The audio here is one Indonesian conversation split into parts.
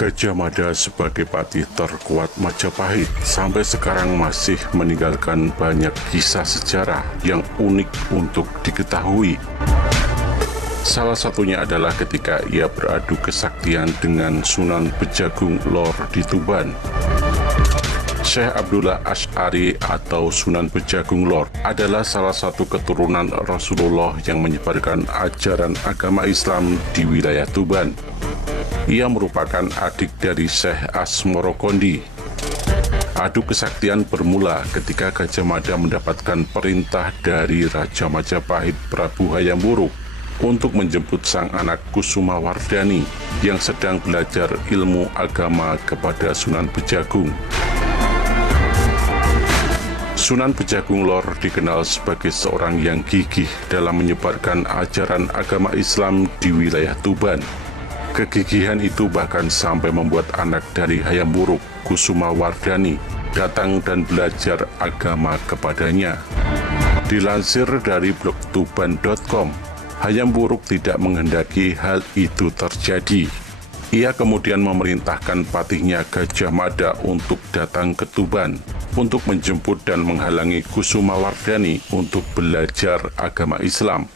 Gajah Mada sebagai patih terkuat Majapahit sampai sekarang masih meninggalkan banyak kisah sejarah yang unik untuk diketahui. Salah satunya adalah ketika ia beradu kesaktian dengan Sunan Bejagung Lor di Tuban. Syekh Abdullah Asy'ari atau Sunan Bejagung Lor adalah salah satu keturunan Rasulullah yang menyebarkan ajaran agama Islam di wilayah Tuban. Ia merupakan adik dari Syekh Asmorokondi. Adu kesaktian bermula ketika Gajah Mada mendapatkan perintah dari Raja Majapahit Prabu Hayam Wuruk untuk menjemput sang anak Kusumawardhani yang sedang belajar ilmu agama kepada Sunan Bejagung. Sunan Bejagung Lor dikenal sebagai seorang yang gigih dalam menyebarkan ajaran agama Islam di wilayah Tuban. Kegigihan itu bahkan sampai membuat anak dari Hayam Wuruk, Kusumawardhani, datang dan belajar agama kepadanya. Dilansir dari blog tuban.com, Hayam Wuruk tidak menghendaki hal itu terjadi. Ia kemudian memerintahkan patihnya Gajah Mada untuk datang ke Tuban untuk menjemput dan menghalangi Kusumawardhani untuk belajar agama Islam.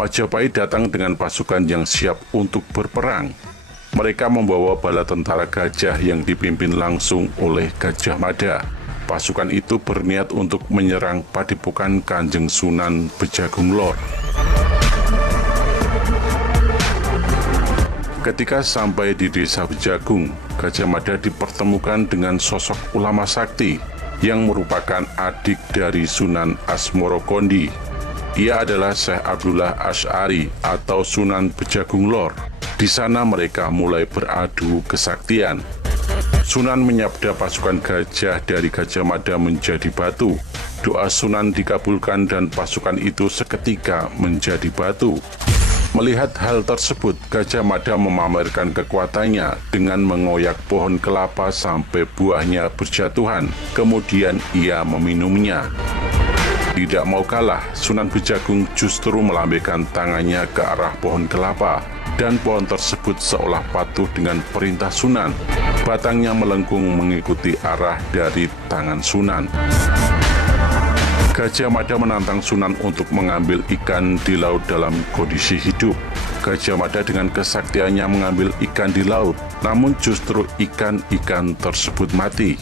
Majapahit datang dengan pasukan yang siap untuk berperang. Mereka membawa bala tentara gajah yang dipimpin langsung oleh Gajah Mada. Pasukan itu berniat untuk menyerang padepokan Kanjeng Sunan Bejagung Lor. Ketika sampai di desa Bejagung, Gajah Mada dipertemukan dengan sosok ulama sakti yang merupakan adik dari Sunan Asmorokondi. Ia adalah Syekh Abdullah Asy'ari atau Sunan Bejagung Lor. Di sana mereka mulai beradu kesaktian. Sunan menyabda pasukan gajah dari Gajah Mada menjadi batu. Doa Sunan dikabulkan dan pasukan itu seketika menjadi batu. Melihat hal tersebut, Gajah Mada memamerkan kekuatannya dengan mengoyak pohon kelapa sampai buahnya berjatuhan. Kemudian ia meminumnya. Tidak mau kalah, Sunan Bejagung justru melambaikan tangannya ke arah pohon kelapa, dan pohon tersebut seolah patuh dengan perintah Sunan. Batangnya melengkung mengikuti arah dari tangan Sunan. Gajah Mada menantang Sunan untuk mengambil ikan di laut dalam kondisi hidup. Gajah Mada dengan kesaktiannya mengambil ikan di laut, namun justru ikan-ikan tersebut mati.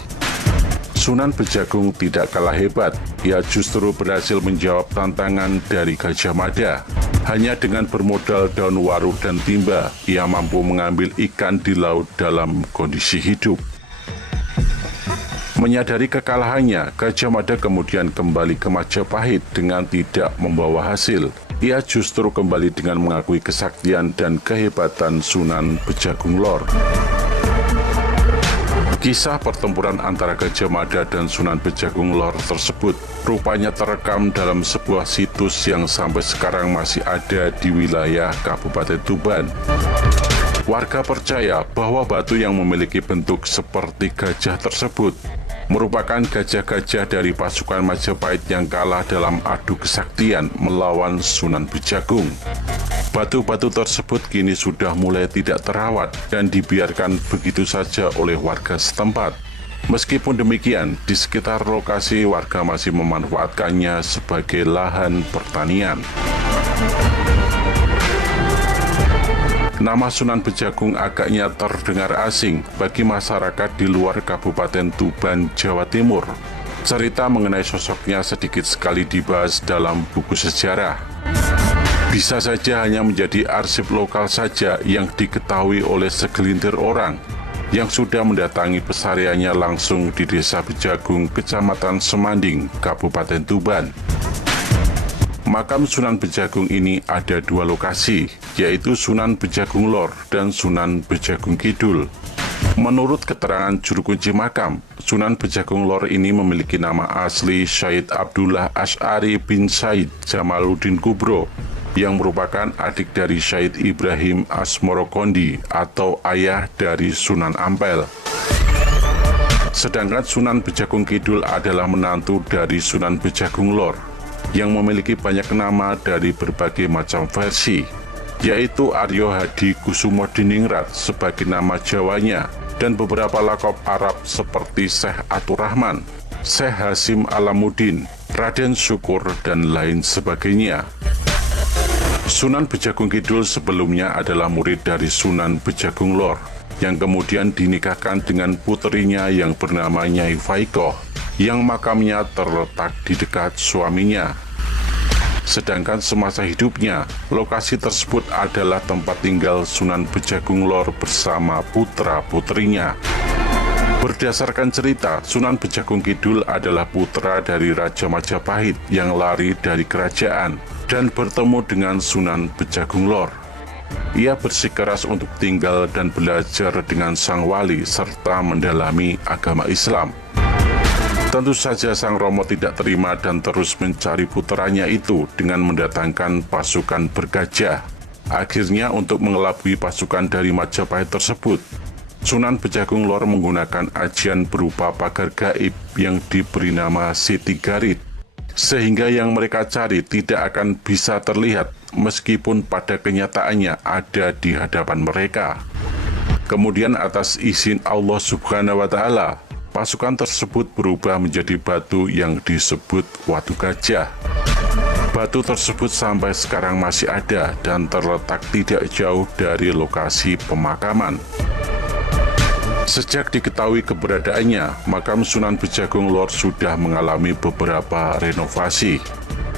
Sunan Bejagung tidak kalah hebat. Ia justru berhasil menjawab tantangan dari Gajah Mada. Hanya dengan bermodal daun waru dan timba, ia mampu mengambil ikan di laut dalam kondisi hidup. Menyadari kekalahannya, Gajah Mada kemudian kembali ke Majapahit dengan tidak membawa hasil. Ia justru kembali dengan mengakui kesaktian dan kehebatan Sunan Bejagung Lor. Kisah pertempuran antara Gajah Mada dan Sunan Bejagung Lor tersebut rupanya terekam dalam sebuah situs yang sampai sekarang masih ada di wilayah Kabupaten Tuban. Warga percaya bahwa batu yang memiliki bentuk seperti gajah tersebut merupakan gajah-gajah dari pasukan Majapahit yang kalah dalam adu kesaktian melawan Sunan Bejagung. Batu-batu tersebut kini sudah mulai tidak terawat dan dibiarkan begitu saja oleh warga setempat. Meskipun demikian, di sekitar lokasi warga masih memanfaatkannya sebagai lahan pertanian. Nama Sunan Bejagung agaknya terdengar asing bagi masyarakat di luar Kabupaten Tuban, Jawa Timur. Cerita mengenai sosoknya sedikit sekali dibahas dalam buku sejarah. Bisa saja hanya menjadi arsip lokal saja yang diketahui oleh segelintir orang yang sudah mendatangi pesariannya langsung di Desa Bejagung, Kecamatan Semanding, Kabupaten Tuban. Makam Sunan Bejagung ini ada dua lokasi, yaitu Sunan Bejagung Lor dan Sunan Bejagung Kidul. Menurut keterangan juru kunci makam, Sunan Bejagung Lor ini memiliki nama asli Syed Abdullah Asy'ari bin Syed Jamaluddin Kubro, yang merupakan adik dari Syed Ibrahim Asmorokondi atau ayah dari Sunan Ampel. Sedangkan Sunan Bejagung Kidul adalah menantu dari Sunan Bejagung Lor, yang memiliki banyak nama dari berbagai macam versi. yaitu Aryo Hadi Kusumodiningrat sebagai nama Jawanya, dan beberapa lakop Arab seperti Syekh Aturrahman, Syekh Hasim Alamuddin, Raden Syukur, dan lain sebagainya. Sunan Bejagung Kidul sebelumnya adalah murid dari Sunan Bejagung Lor, yang kemudian dinikahkan dengan puterinya yang bernama Nyai Faikoh, yang makamnya terletak di dekat suaminya. Sedangkan semasa hidupnya, lokasi tersebut adalah tempat tinggal Sunan Bejagung Lor bersama putra-putrinya. Berdasarkan cerita, Sunan Bejagung Kidul adalah putra dari Raja Majapahit yang lari dari kerajaan dan bertemu dengan Sunan Bejagung Lor. Ia bersikeras untuk tinggal dan belajar dengan sang wali serta mendalami agama Islam. Tentu saja Sang Romo tidak terima dan terus mencari puteranya itu dengan mendatangkan pasukan bergajah. Akhirnya untuk mengelabui pasukan dari Majapahit tersebut, Sunan Bejagung Lor menggunakan ajian berupa pagar gaib yang diberi nama Siti Garit, sehingga yang mereka cari tidak akan bisa terlihat meskipun pada kenyataannya ada di hadapan mereka. Kemudian atas izin Allah Subhanahu wa Ta'ala, pasukan tersebut berubah menjadi batu yang disebut Watu Gajah. Batu tersebut sampai sekarang masih ada dan terletak tidak jauh dari lokasi pemakaman. Sejak diketahui keberadaannya, makam Sunan Bejagung Lor sudah mengalami beberapa renovasi.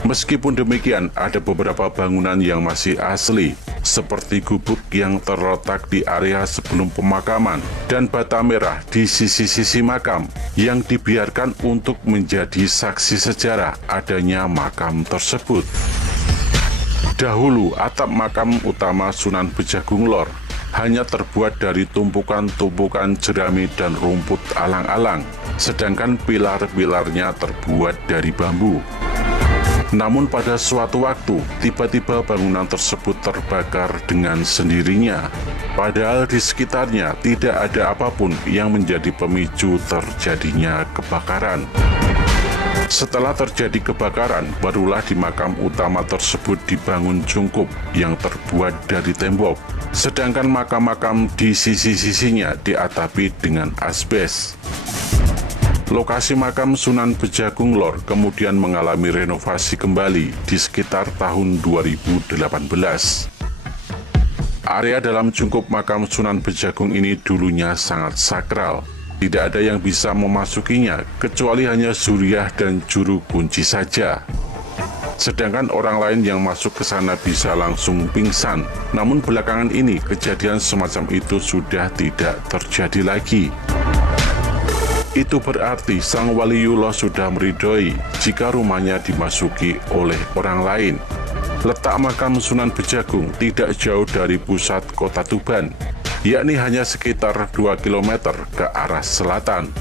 Meskipun demikian, ada beberapa bangunan yang masih asli, seperti gubuk yang terletak di area sebelum pemakaman dan bata merah di sisi-sisi makam yang dibiarkan untuk menjadi saksi sejarah adanya makam tersebut. Dahulu, atap makam utama Sunan Bejagung Lor hanya terbuat dari tumpukan-tumpukan jerami dan rumput alang-alang, sedangkan pilar-pilarnya terbuat dari bambu. Namun pada suatu waktu, tiba-tiba bangunan tersebut terbakar dengan sendirinya. Padahal di sekitarnya tidak ada apapun yang menjadi pemicu terjadinya kebakaran. Setelah terjadi kebakaran, barulah di makam utama tersebut dibangun cungkup yang terbuat dari tembok. Sedangkan makam-makam di sisi-sisinya diatapi dengan asbes. Lokasi makam Sunan Bejagung Lor kemudian mengalami renovasi kembali di sekitar tahun 2018. Area dalam cungkup makam Sunan Bejagung ini dulunya sangat sakral. Tidak ada yang bisa memasukinya kecuali hanya zuriyah dan juru kunci saja. Sedangkan orang lain yang masuk ke sana bisa langsung pingsan. Namun belakangan ini kejadian semacam itu sudah tidak terjadi lagi. Itu berarti Sang Waliullah sudah meridhoi jika rumahnya dimasuki oleh orang lain. Letak makam Sunan Bejagung tidak jauh dari pusat kota Tuban, yakni hanya sekitar 2 km ke arah selatan.